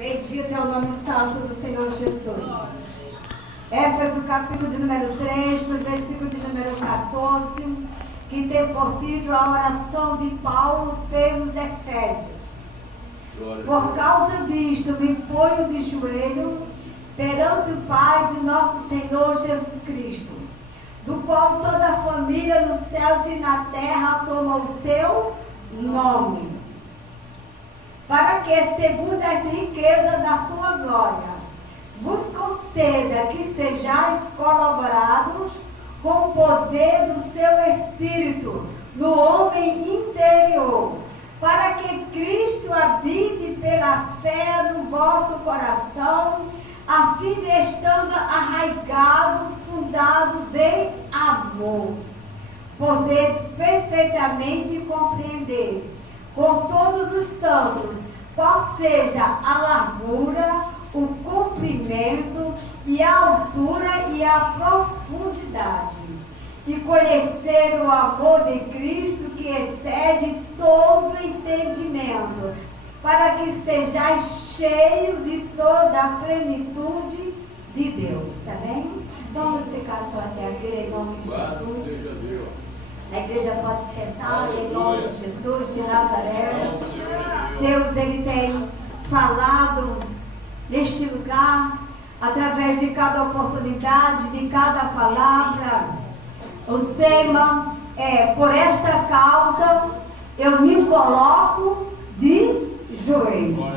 Bendito é o nome santo do Senhor Jesus. Éfeso, capítulo de número 3, no versículo de número 14, que tem por título a oração de Paulo pelos Efésios. Por causa disto, me ponho de joelho perante o Pai de nosso Senhor Jesus Cristo, do qual toda a família nos céus e na terra toma o seu nome, para que, segundo as riquezas da sua glória, vos conceda que sejais colaborados com o poder do seu Espírito no homem interior, para que Cristo habite pela fé no vosso coração, a fim de estando arraigados, fundados em amor, podeis perfeitamente compreender com todos os santos qual seja a largura, o comprimento e a altura e a profundidade, e conhecer o amor de Cristo que excede todo entendimento, para que estejais cheios de toda a plenitude de Deus. Amém? Vamos ficar só até aqui em nome de Jesus. A igreja pode sentar em nome de Jesus de Nazaré. Deus, Ele tem falado neste lugar, através de cada oportunidade, de cada palavra. O tema é: por esta causa eu me coloco de joelho.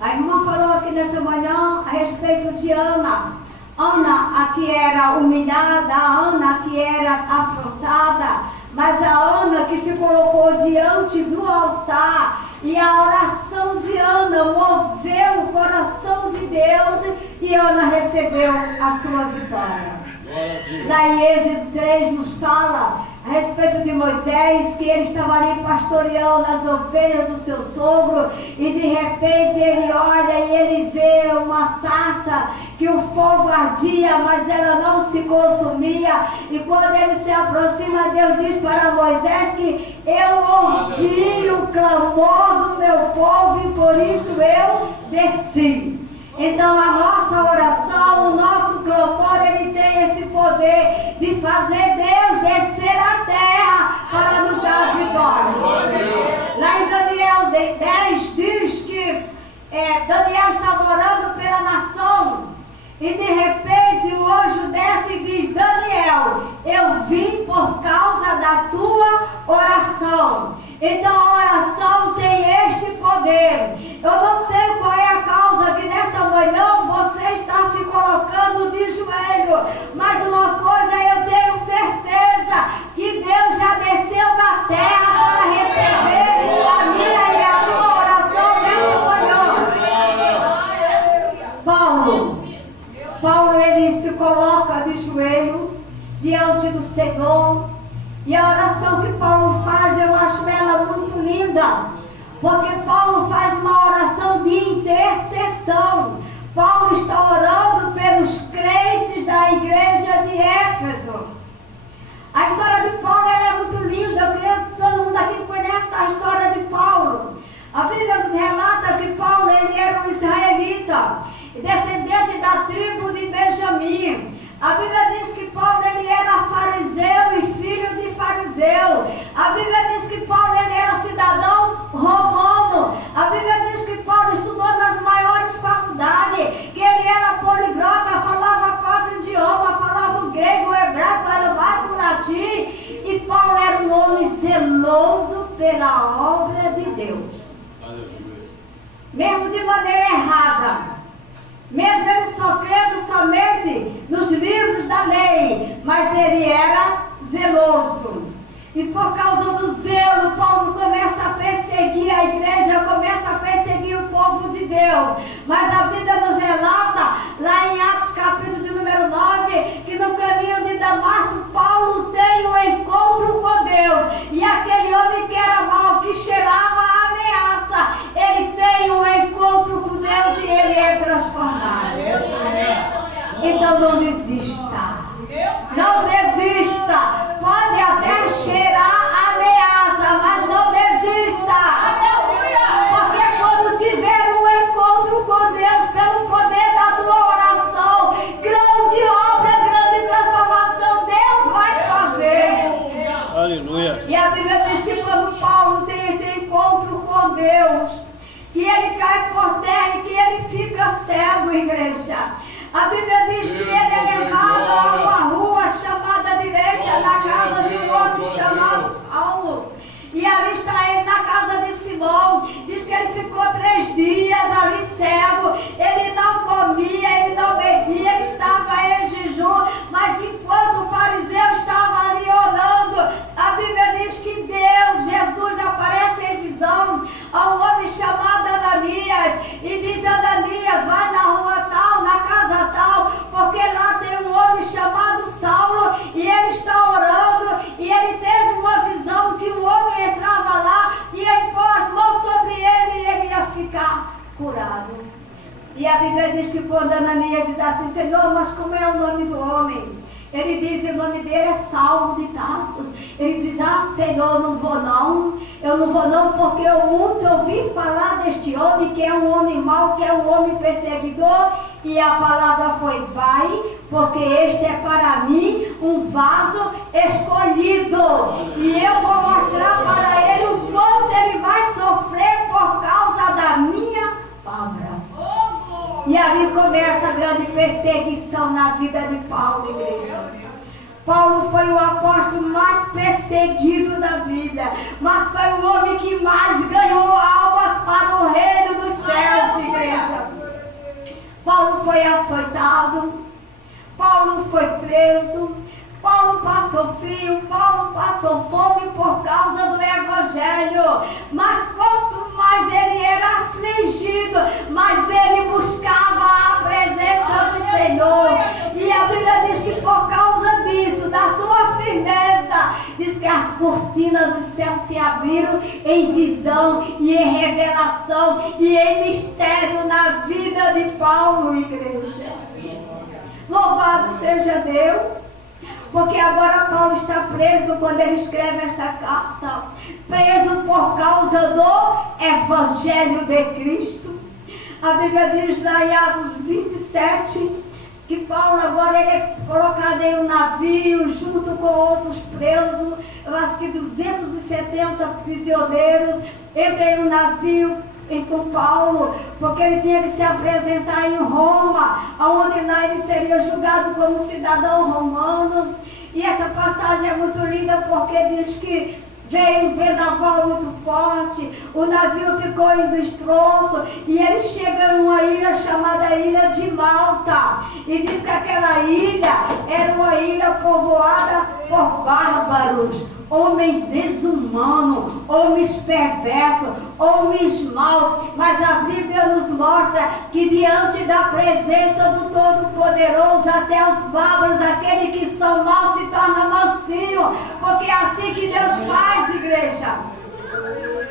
A irmã falou aqui nesta manhã a respeito de Ana. Ana, a que era humilhada, a Ana que era afrontada, mas a Ana que se colocou diante do altar, e a oração de Ana moveu o coração de Deus, e Ana recebeu a sua vitória. Lá em Êxodo 3 nos fala a respeito de Moisés, que ele estava ali pastoreando as ovelhas do seu sogro, e de repente ele olha e ele vê uma sarça que o fogo ardia, mas ela não se consumia, e quando ele se aproxima, Deus diz para Moisés que eu ouvi o clamor do meu povo e por isso eu desci. Então a nossa oração, o nosso clamor, ele tem esse poder de fazer Deus descer à terra para nos dar a vitória. Lá em Daniel 10 diz que Daniel estava orando pela nação, e de repente o anjo desce e diz: Daniel, eu vim por causa da tua oração. Então a oração tem este poder. Eu não sei qual é a causa que nesta manhã você está se colocando de joelho, mas uma coisa eu tenho certeza, que Deus já desceu da terra para receber a minha e a tua oração nesta manhã. Paulo ele se coloca de joelho diante do Senhor, e a oração que Paulo faz, eu acho ela muito linda, porque Paulo faz uma oração de intercessão. Paulo está orando pelos crentes da igreja de Éfeso. A história de Paulo ela é muito linda. Eu creio que todo mundo aqui conhece a história de Paulo. A Bíblia nos relata que Paulo ele era um israelita, descendente da tribo de Benjamim. A Bíblia diz que Paulo ele era fariseu e filho de fariseu. A Bíblia diz que Paulo ele era cidadão romano. A Bíblia diz que Paulo estudou nas maiores faculdades, que ele era poliglota, falava 4 idiomas, falava o grego, o hebraico, o aramaico, o latim. E Paulo era um homem zeloso pela obra de Deus. Mesmo de maneira errada. Mesmo ele só crendo somente nos livros da lei, mas ele era zeloso. E por causa do zelo, Paulo começa a perseguir a igreja, começa a perseguir o povo de Deus. Mas a Bíblia nos relata, lá em Atos capítulo de número 9, que no caminho de Damasco, Paulo tem um encontro com Deus. E aquele homem que era mau, que cheirava a ameaça, ele tem um encontro com Deus e ele é transformado. Então não desista. Não desista. Pode até cheirar a ameaça, mas não desista. Porque que ele cai por terra e que ele fica cego, igreja. A Bíblia diz que ele é levado a uma rua chamada direita, na casa de um homem chamado Paulo. E ali está ele na casa de Simão. Diz que ele ficou 3 dias ali cego. Ele não comia, ele não bebia, ele estava em jejum. Mas enquanto o fariseu estava ali orando, a Bíblia diz que Deus, Jesus, aparece em visão a um homem chamado Ananias. E diz: Ananias, vai na rua tal, na casa tal, porque lá tem um homem chamado Saulo e ele está orando. E ele teve uma visão que o homem entrava lá e ele pôs as mãos sobre ele e ele ia ficar curado. E a Bíblia diz que quando Ananias diz assim: Senhor, mas como é o nome do homem? Ele diz: o nome dele é Saulo de Tarso. Ele diz: ah, Senhor, não vou não. Eu não vou não, porque eu muito ouvi falar deste homem, que é um homem mau, que é um homem perseguidor. E a palavra foi: vai, porque este é para mim um vaso escolhido. E eu vou mostrar para ele o quanto ele vai sofrer por causa da minha palavra. E ali começa a grande perseguição na vida de Paulo, igreja. Paulo foi o apóstolo mais perseguido da Bíblia, mas foi o homem que mais ganhou almas para o reino dos céus, igreja. Paulo foi açoitado, Paulo foi preso, Paulo passou frio, Paulo passou fome por causa do Evangelho. Mas quanto mais ele era afligido, mais ele buscava a presença do Senhor. E a Bíblia diz que por causa disso, da sua firmeza, diz que as cortinas do céu se abriram em visão e em revelação e em mistério na vida de Paulo, igreja. Louvado seja Deus. Porque agora Paulo está preso quando ele escreve esta carta. Preso por causa do Evangelho de Cristo. A Bíblia diz lá em Atos 27 que Paulo agora ele é colocado em um navio junto com outros presos. Eu acho que 270 prisioneiros entram em um navio com Paulo, porque ele tinha que se apresentar em Roma, onde lá ele seria julgado como cidadão romano. E essa passagem é muito linda, porque diz que veio um vendaval muito forte, o navio ficou em destroço e ele chega em uma ilha chamada Ilha de Malta. E diz que aquela ilha era uma ilha povoada por bárbaros, homens desumanos, homens perversos, homens maus. Mas a Bíblia nos mostra que diante da presença do Todo-Poderoso, até os bárbaros, aqueles que são maus, se tornam mansinhos, porque é assim que Deus faz, igreja.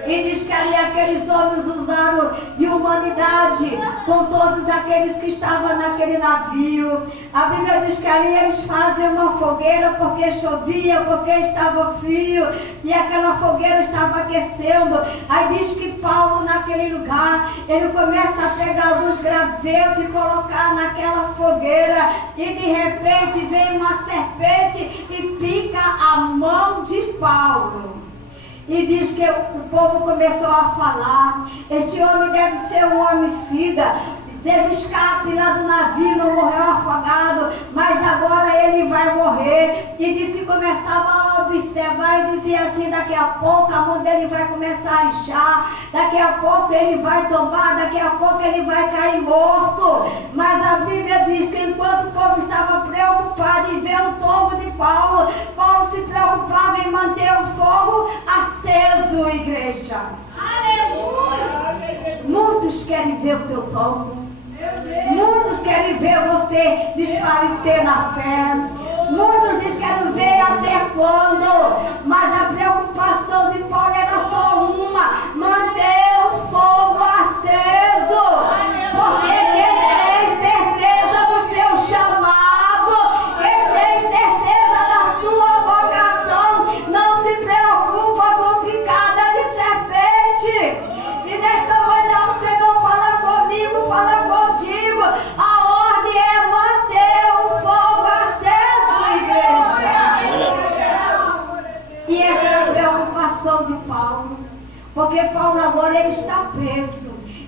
E diz que ali aqueles homens usaram de humanidade com todos aqueles que estavam naquele navio. A Bíblia diz que ali eles fazem uma fogueira porque chovia, porque estava frio e aquela fogueira estava aquecendo. Aí diz que Paulo naquele lugar, ele começa a pegar alguns gravetos e colocar naquela fogueira e de repente vem uma serpente e pica a mão de Paulo. E diz que o povo começou a falar: este homem deve ser um homicida, teve escape lá do navio, não morreu afogado, mas agora ele vai morrer. E diz que começava a observar e dizia assim: daqui a pouco a mão dele vai começar a inchar, daqui a pouco ele vai tombar, daqui a pouco ele vai cair morto. Mas a Bíblia diz que enquanto o povo estava preocupado em ver o tombo de Paulo, Paulo se preocupava em manter o fogo aceso, igreja. Aleluia! Muitos querem ver o teu tombo. Muitos querem ver você desfalecer na fé. Muitos dizem que querem ver até quando. Mas a preocupação de Paulo era só uma: manter o fogo aceso. Porque quem tem certeza do seu chamado, quem tem certeza da sua vocação, não se preocupa com picada de serpente. E nesta manhã o Senhor fala comigo, fala contigo. A ordem é manter o fogo aceso, igreja. E essa era a preocupação de Paulo.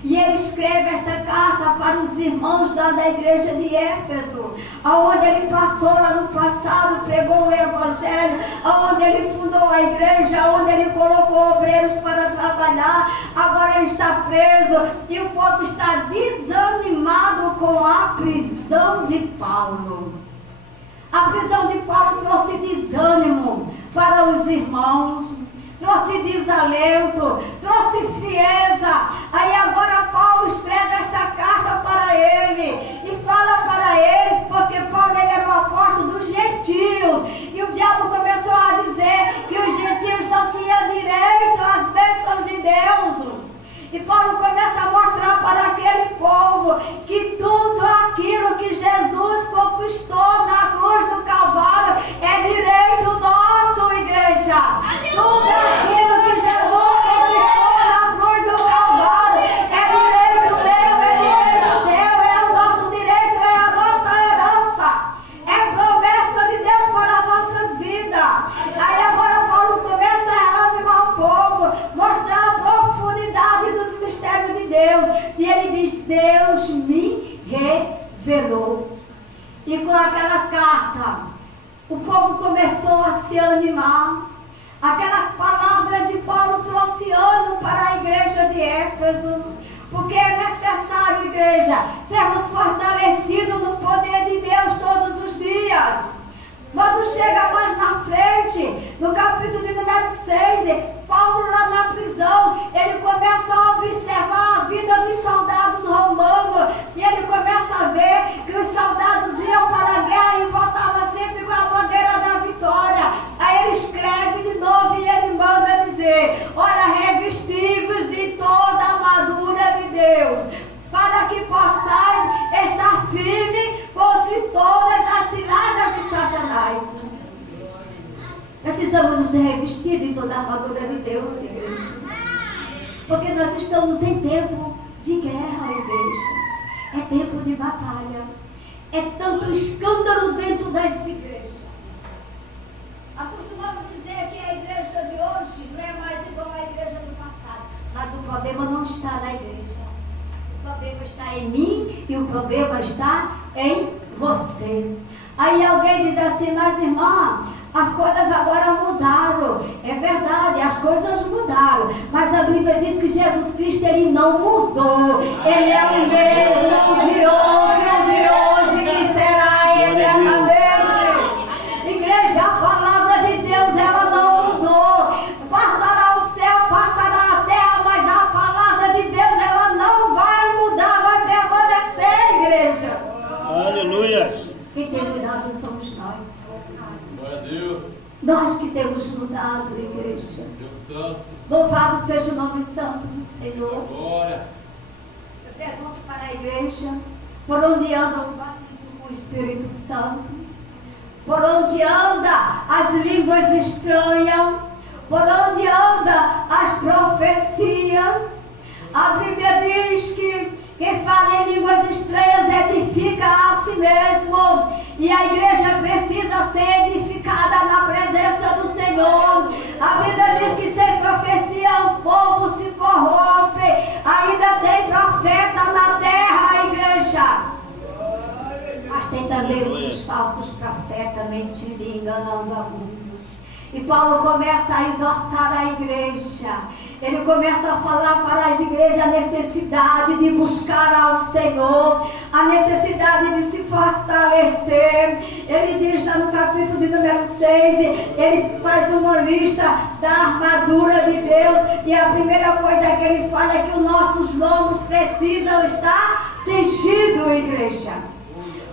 E ele escreve esta carta para os irmãos da igreja de Éfeso, aonde ele passou lá no passado, pregou o evangelho, aonde ele fundou a igreja, aonde ele colocou obreiros para trabalhar. Agora ele está preso e o povo está desanimado com a prisão de Paulo. A prisão de Paulo trouxe desânimo para os irmãos, trouxe desalento, trouxe frieza. Aí agora Paulo escreve esta carta para ele e fala para eles, porque Paulo ele era o apóstolo dos gentios, e o diabo começou a dizer que os gentios não tinham direito às bênçãos de Deus. E Paulo começa a mostrar para aquele povo que tudo aquilo que Jesus conquistou na cruz do Calvário é direito nosso, igreja. Tudo aquilo que Jesus conquistou na cruz do Calvário é direito meu, é direito teu, é o nosso direito, é a nossa herança. É promessa de Deus para as nossas vidas. Aí agora Paulo começa a animar o povo, mostrar a profundidade dos mistérios de Deus. E ele diz: Deus me revelou. E com aquela carta, o povo começou a se animar. Aquela palavra de Paulo trouxe ânimo para a igreja de Éfeso, porque é necessário, igreja, sermos fortalecidos no poder de Deus todos os dias. Quando chega mais na frente, no capítulo de número 6, Paulo lá na prisão, ele começa a observar a vida dos soldados romanos, e ele começa a ver que os soldados iam para a guerra e voltavam sempre com a bandeira da vitória. Aí ele escreve de novo e ele manda dizer: ora, revestivos de toda a armadura de Deus, para que possais estar firme contra todas as ciladas de Satanás. Precisamos nos revestir de toda a armadura de Deus, igreja. Porque nós estamos em tempo de guerra, igreja. É tempo de batalha. É tanto escândalo dentro das igrejas. Acostumamos dizer que a igreja de hoje não é mais igual à igreja do passado. Mas o problema não está na igreja. O problema está em mim e o problema está em você. Aí alguém diz assim: mas irmã, as coisas agora mudaram. É verdade, as coisas mudaram. Mas a Bíblia diz que Jesus Cristo, ele não mudou. Ele é o mesmo de ontem, de hoje, que será eternamente. Igreja, a palavra de Deus, ela não mudou. Passará o céu, passará a terra, mas a palavra de Deus, ela não vai mudar, vai permanecer, igreja. Aleluia. Quem tem mudado somos nós. Glória a Deus. Nós que temos mudado, igreja. Deus santo. Louvado seja o nome santo do Senhor. Glória. Eu pergunto para a igreja: por onde anda o batismo com o Espírito Santo? Por onde anda as línguas estranhas? Por onde anda as profecias? A Bíblia diz que quem fala em línguas estranhas edifica a si mesmo. E a igreja precisa ser edificada na presença do Senhor. A Bíblia diz que sem profecia o povo se corrompe. Ainda tem profeta na terra, a igreja. Mas tem também muitos falsos profetas mentindo e enganando a muitos. E Paulo começa a exortar a igreja. Ele começa a falar para as igrejas a necessidade de buscar ao Senhor, a necessidade de se fortalecer. Ele diz lá no capítulo de número 6, ele faz uma lista da armadura de Deus, e a primeira coisa que ele fala é que os nossos lombos precisam estar cingidos, igreja.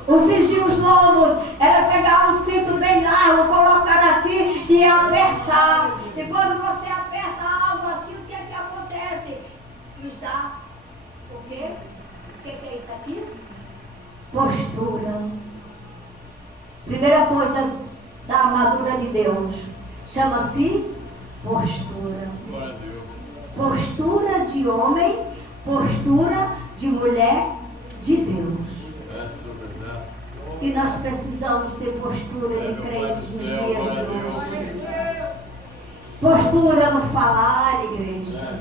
O cingir os lombos era pegar um cinto bem largo, colocar aqui e apertar. E quando você aperta algo aqui, o que é que acontece? Nos dá o quê? O que é isso aqui? Postura. Primeira coisa da armadura de Deus chama-se postura. Glória a Deus. Postura de homem, postura de mulher de Deus. E nós precisamos ter postura de crentes nos dias de hoje. Postura no falar, igreja.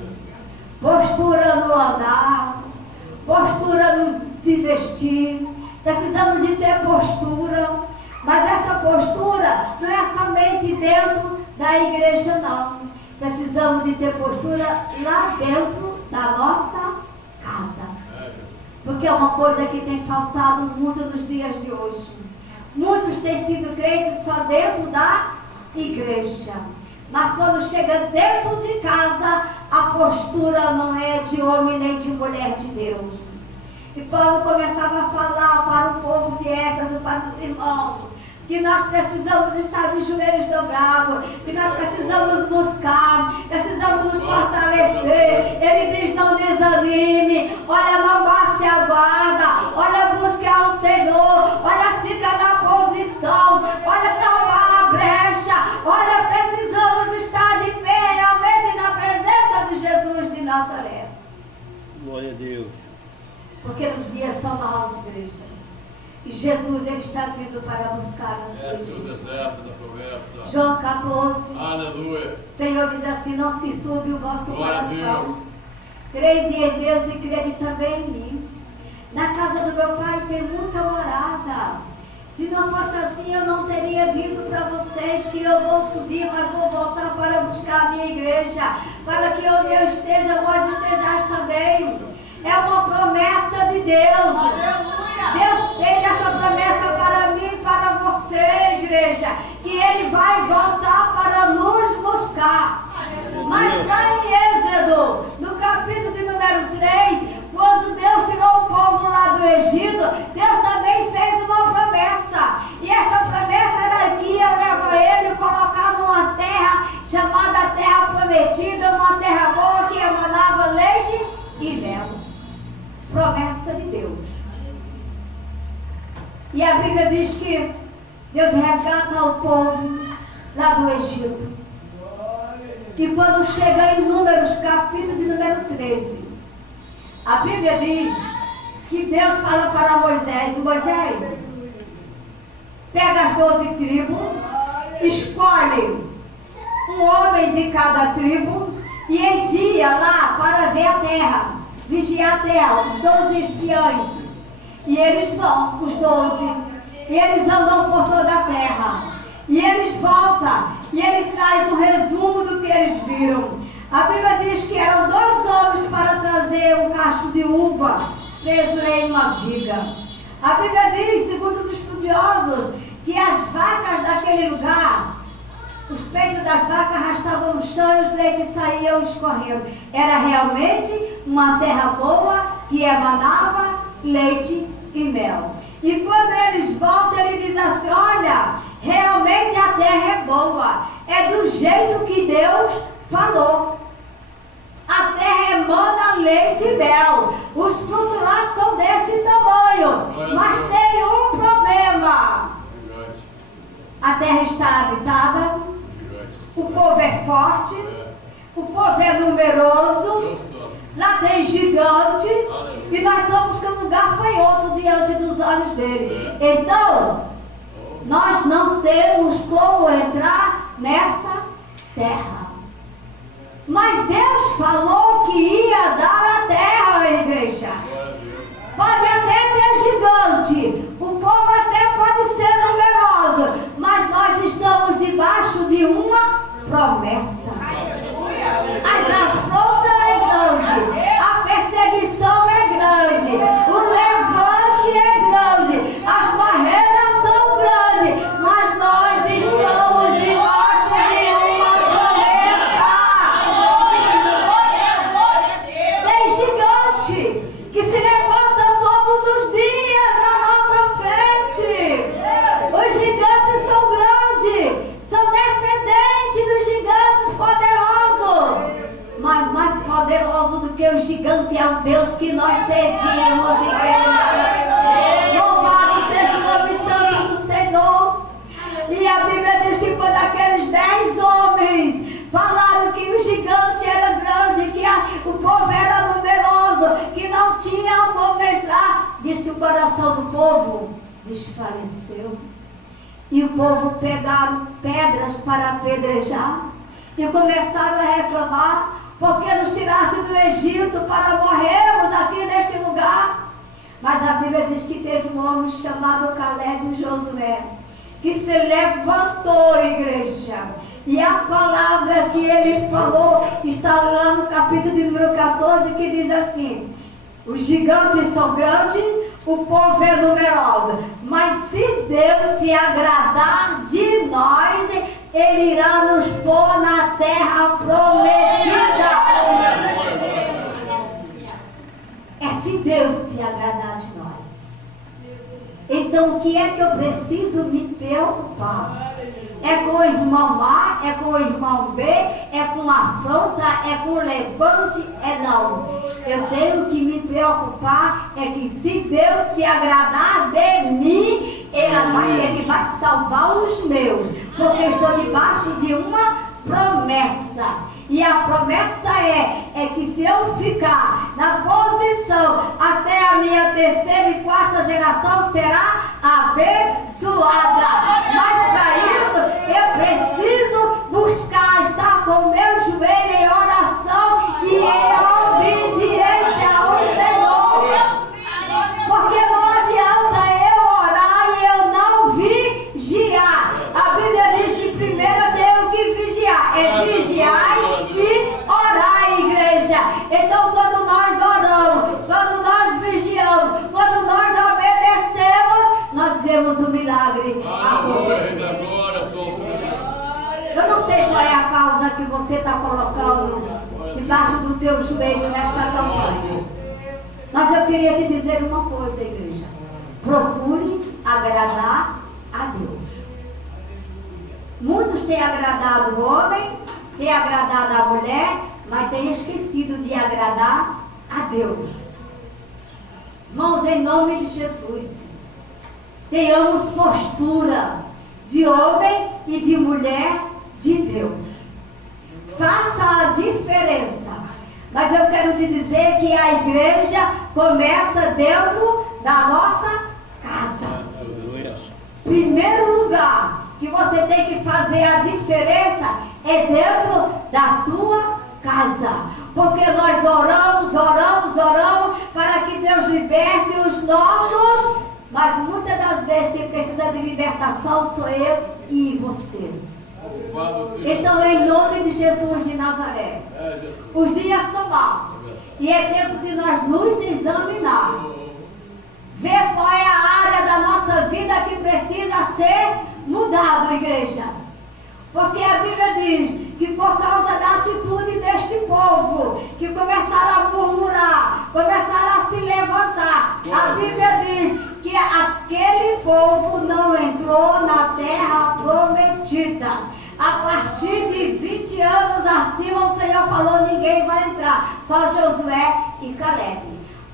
Postura no andar. vestir, precisamos de ter postura, mas essa postura não é somente dentro da igreja, não. Precisamos de ter postura lá dentro da nossa casa. Porque é uma coisa que tem faltado muito nos dias de hoje. Muitos têm sido crentes só dentro da igreja. Mas quando chega dentro de casa, a postura não é de homem nem de mulher de Deus. E Paulo começava a falar para o povo de Éfeso, para os irmãos, que nós precisamos estar de joelhos dobrados, que nós precisamos buscar, precisamos nos fortalecer. Ele diz: não desanime, olha, não baixe a guarda, olha, busque ao Senhor, olha, fica na posição, olha, não vá à brecha, olha, precisamos estar de pé realmente na presença de Jesus de Nazaré. Glória a Deus. Porque os dias são maus, igreja. E Jesus, ele está vindo para buscar a sua igreja. João 14. Aleluia. O Senhor diz assim: não se turbe o vosso coração. Crede em Deus e crede também em mim. Na casa do meu Pai tem muita morada. Se não fosse assim, eu não teria dito para vocês que eu vou subir, mas vou voltar para buscar a minha igreja, para que onde eu esteja, vós estejais também. É uma promessa de Deus. Deus fez essa promessa para mim e para você, igreja, que Ele vai voltar para nos buscar. Mas lá em Êxodo, no capítulo de número 3, quando Deus tirou o povo lá do Egito, Deus também fez uma promessa. E esta promessa era que ia levar ele e colocar numa terra chamada Terra Prometida, uma terra boa que emanava leite e mel. Promessa de Deus. E a Bíblia diz que Deus resgata o povo lá do Egito. E quando chega em Números, capítulo de número 13, a Bíblia diz que Deus fala para Moisés: Moisés, pega as 12 tribos, escolhe um homem de cada tribo e envia lá para ver a terra, vigiar a terra, os 12 espiões. E eles vão, os 12, e eles andam por toda a terra. E eles voltam, e ele traz um resumo do que eles viram. A Bíblia diz que eram 2 homens para trazer um cacho de uva preso em uma viga. A Bíblia diz, segundo os estudiosos, que as vacas daquele lugar, os peitos das vacas arrastavam no chão e os leites saíam escorrendo. Era realmente uma terra boa que emanava leite e mel. E quando eles voltam, ele diz assim: olha, realmente a terra é boa, é do jeito que Deus falou. A terra emana leite e mel, os frutos lá são desse tamanho, mas tem um problema: a terra está habitada, o povo é forte, o povo é numeroso, lá tem gigante, e nós somos como um gafanhoto diante dos olhos dele. Então, nós não temos como entrar nessa terra. Mas Deus falou que ia dar a terra, igreja. Pode até ter gigante, o povo até pode ser numeroso, mas nós estamos debaixo de uma promessa. As afrontas é grande, a perseguição é grande, o levante é grande, as barreiras são grandes, mas nós estamos debaixo de uma promessa. Tem gigante que se levanta todos os dias na nossa frente. Os gigantes são grandes, são descendentes dos gigantes poderosos. Mas mais poderoso do que o gigante é o Deus que nós servimos, igreja. Louvado seja o nome santo do Senhor. E a Bíblia diz que quando aqueles 10 homens falaram que o gigante era grande, que o povo era numeroso, que não tinham como entrar, diz que o coração do povo desfaleceu. E o povo pegaram pedras para apedrejar e começaram a reclamar: porque nos tirasse do Egito para morrermos aqui neste lugar. Mas a Bíblia diz que teve um homem chamado Caleb e Josué, que se levantou, igreja. E a palavra que ele falou está lá no capítulo de número 14, que diz assim: os gigantes são grandes, o povo é numeroso, mas se Deus se agradar de nós, Ele irá nos pôr na terra prometida. É se Deus se agradar de nós. Então o que é que eu preciso me preocupar? É com o irmão A, é com o irmão B, é com a afronta, é com o levante, é não. Eu tenho que me preocupar, é que se Deus se agradar de mim, Ele vai salvar os meus, porque eu estou debaixo de uma promessa. E a promessa é que se eu ficar na posição até a minha terceira e quarta geração, será abençoada. Mas para isso eu preciso buscar estar com o meu joelho em oração e em obediência ao Senhor. Porque não adianta eu orar e eu não vigiar. A Bíblia diz que primeiro eu tenho que vigiar. É vigiar e orar, igreja. Então quando nós oramos, quando nós vigiamos, quando nós obedecemos, nós vemos o milagre acontecer. Eu não sei qual é a causa que você está colocando debaixo do teu joelho nesta campanha, mas eu queria te dizer uma coisa, igreja: procure agradar a Deus. Muitos têm agradado o homem, têm agradado a mulher, mas têm esquecido de agradar a Deus. Irmãos, em nome de Jesus, tenhamos postura de homem e de mulher de Deus. Faça a diferença. Mas eu quero te dizer que a igreja começa dentro da nossa casa. Primeiro lugar que você tem que fazer a diferença é dentro da tua casa. Porque nós oramos para que Deus liberte os nossos, mas muitas das vezes quem precisa de libertação sou eu e você. Então, em nome de Jesus de Nazaré, os dias são maus e é tempo de nós nos examinar, ver qual é a área da nossa vida que precisa ser mudado, igreja. Porque a Bíblia diz que por causa da atitude deste povo, que começaram a murmurar, começaram a se levantar, a Bíblia diz que aquele povo não entrou na terra prometida. A partir de 20 anos acima, o Senhor falou: ninguém vai entrar, só Josué e Caleb.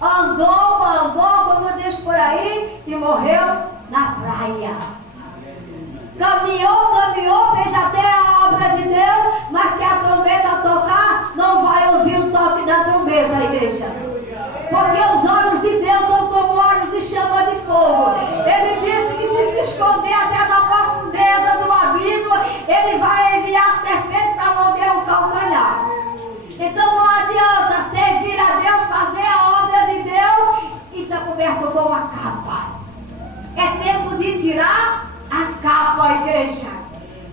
Andou, como diz por aí, e morreu na praia. Caminhou, fez até a obra de Deus, mas se a trombeta tocar, não vai ouvir o toque da trombeta, igreja. Porque os olhos de Deus são como olhos de chama de fogo. Ele disse que se esconder até na profundeza do abismo, Ele vai enviar a serpente para morder o calcanhar. Então não adianta servir a Deus, fazer a obra de Deus e estar coberto com uma capa. É tempo de tirar a capa, igreja.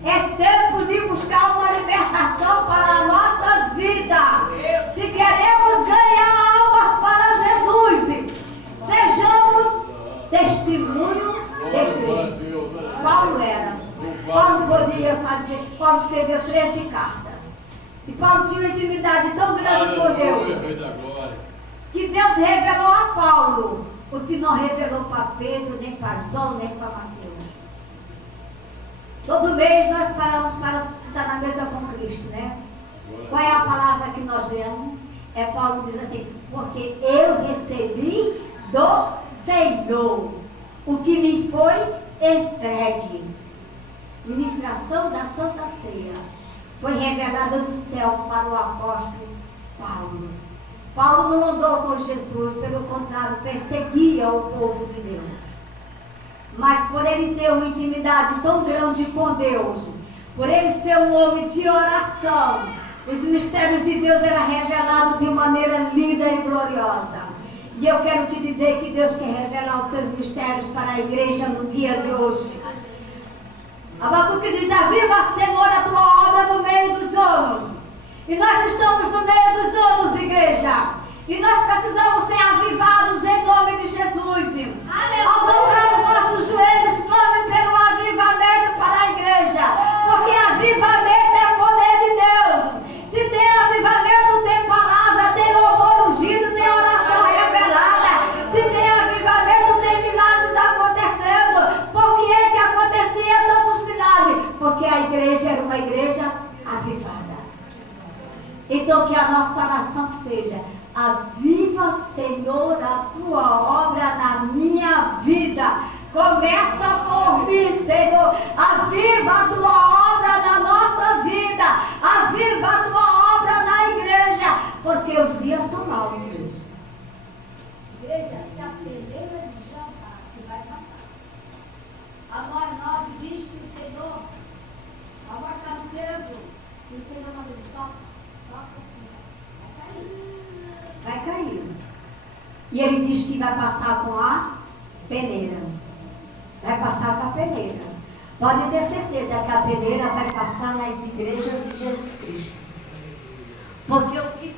É tempo de buscar uma libertação para as nossas vidas. Se queremos ganhar almas para Jesus, sejamos testemunho de Cristo. Paulo era. Paulo podia fazer. Paulo escreveu 13 cartas. E Paulo tinha uma intimidade tão grande com Deus, que Deus revelou a Paulo o que não revelou para Pedro, nem para João, nem para Mateus. Todo mês nós paramos para estar na mesa com Cristo, né? Qual é a palavra que nós lemos? Paulo diz assim: porque eu recebi do Senhor o que me foi entregue. Ministração da Santa Ceia foi revelada do céu para o apóstolo Paulo. Paulo não andou com Jesus, pelo contrário, perseguia o povo de Deus. Mas por ele ter uma intimidade tão grande com Deus, por ele ser um homem de oração, os mistérios de Deus eram revelados de maneira linda e gloriosa. E eu quero te dizer que Deus quer revelar os seus mistérios para a igreja no dia de hoje. Abacuque diz: aviva, Senhor, a tua obra no meio dos anos. E nós estamos no meio dos anos, igreja. E nós precisamos ser avivados em nome de Jesus. Ao dobrar os nossos joelhos, clame pelo avivamento para a igreja. Porque avivamento é poder de Deus. Se tem avivamento, tem palavra, tem louvor ungido, tem oração revelada. Se tem avivamento, tem milagres acontecendo. Por que é que acontecia tantos milagres? Porque a igreja era uma igreja avivada. Então que a nossa oração seja: aviva, Senhor, a tua obra na minha vida. Começa por mim, Senhor. Aviva a tua obra na nossa vida. Aviva a tua obra na igreja. Porque os dias são maus, igreja. Igreja, se a peleira de jantar que vai passar. A nós 9 diz que o Senhor, a marca do dedo, e o Senhor manda ele toca. Vai cair. E ele diz que vai passar com a peneira. Vai passar com a peneira. Pode ter certeza que a peneira vai passar nas igrejas de Jesus Cristo. Porque o que